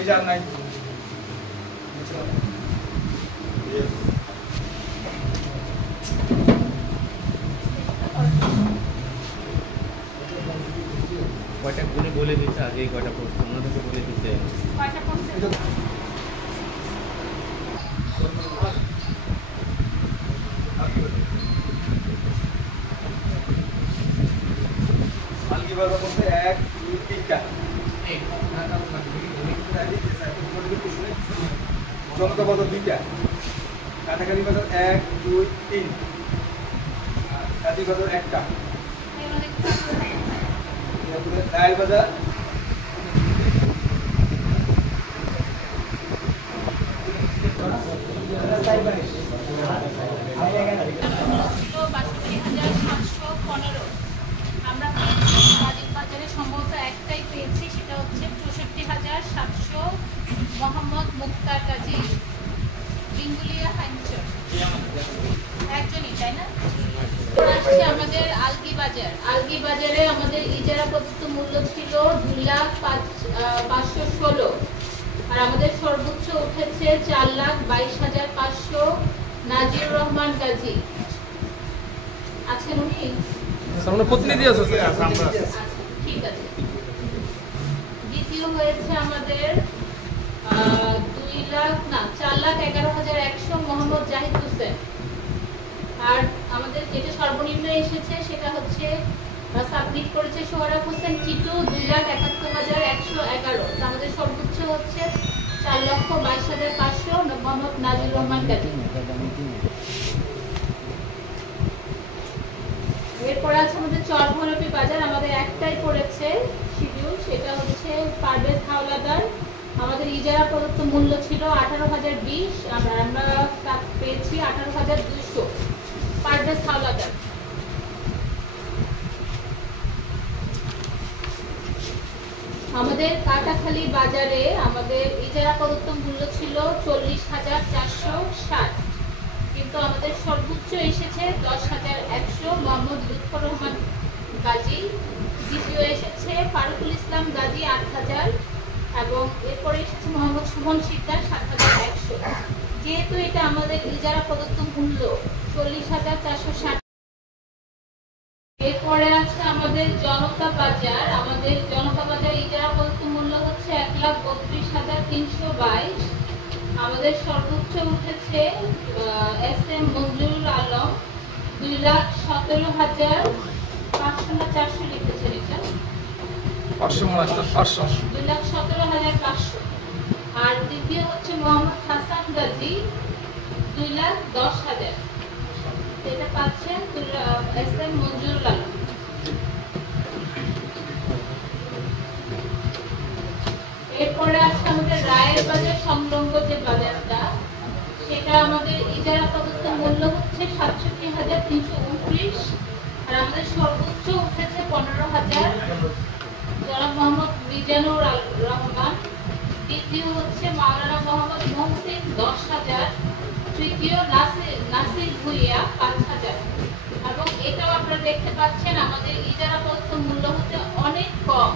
এই যার নাই কয়টা গুলি বলে দিচ্ছে আগে কয়টা প্রশ্ন ওনাদেরকে বলে দিতে কয়টা প্রশ্ন আলগি বাজার বলতে 1 2 3টা জনতা বাজার 2টা কাটাকাটি বাজার 1 2 3 কাটি বাজার 1টা রায়ের বাজার আমরা বাজারে সম্ভবত একটাই পেয়েছি, সেটা হচ্ছে ৬৪,৭০০ মোহাম্মদ মুক্তার কাজী বিঙ্গুলিয়া হাইমচর একজনই, তাই না? আসছে আমাদের আলগি বাজার। আলগি বাজারে আমাদের ইজারা প্রদত্ত মূল্য ছিল 2,516,000 আর আমাদের সর্বোচ্চ উঠেছে 4,22,500 নাজির রহমান গাজী। আছেন উনি? সামনে প্রতিনিধি আছে ঠিক আছে। দ্বিতীয় হয়েছে আমাদের 4,11,100 মোহাম্মদ জাহিদ হোসেন। আর আমাদের যেটা সর্বনিম্ন এসেছে সেটা হচ্ছে সাবমিট করেছে সোহরাব হোসেন টিটু 2,71,111। আমাদের সর্বোচ্চ হচ্ছে 4,22,500 মোহাম্মদ নাজির রহমান গাজী। এরপর আছে আমাদের চরভৈরবী বাজার। আমাদের একটাই পড়েছে শিডিউল, সেটা হচ্ছে পারভেজ হাওলাদার। আমাদের ইজারা প্রদত্ত মূল্য ছিল 18,020 আর আমরা পেয়েছি 18,200 পারভেজ হাওলাদার। আমাদের কাটাখালী বাজারে আমাদের ইজারা প্রদত্ত মূল্য ছিল 40,460 কিন্তু আমাদের সর্বোচ্চ এসেছে 10,100 মোহাম্মদ লুৎফর রহমান গাজী। দ্বিতীয় এসেছে ফারুকুল ইসলাম গাজী 8,000 এবং এরপরে এসেছে মোহাম্মদ সুমন শিকদার 7,100। যেহেতু এটা আমাদের ইজারা প্রদত্ত মূল্য 40,460। এরপরে আছে আমাদের জনতা বাজার। আমাদের জনতা বাজার ইজারা প্রদত্ত মূল্য হচ্ছে 1,32,322। আমাদের সর্বোচ্চ উঠেছে SM মঞ্জুরুল আলম 2,17,500 না 400 লিখেছেন, এটা 2,17,500। আর দ্বিতীয় হচ্ছে মোহাম্মদ হাসান গাজী 2,10,000। এটা পাচ্ছেন SM মঞ্জুরুল আলম। এরপরে আছে আমাদের রায়ের বাজার সংলগ্ন যে বাজারটা, সেটা আমাদের ইজারা প্রদত্ত মূল্য হচ্ছে 67,329 আর আমাদের সর্বোচ্চ উঠেছে 15,000 জনাব মোহাম্মদ মিজানুর রহমান। দ্বিতীয় হচ্ছে মাওলানা মোহাম্মদ মহসিন 10,000। তৃতীয় নাসির ভুইয়া 5,000। এবং এটাও আপনারা দেখতে পাচ্ছেন আমাদের ইজারা প্রদত্ত মূল্য হতে অনেক কম।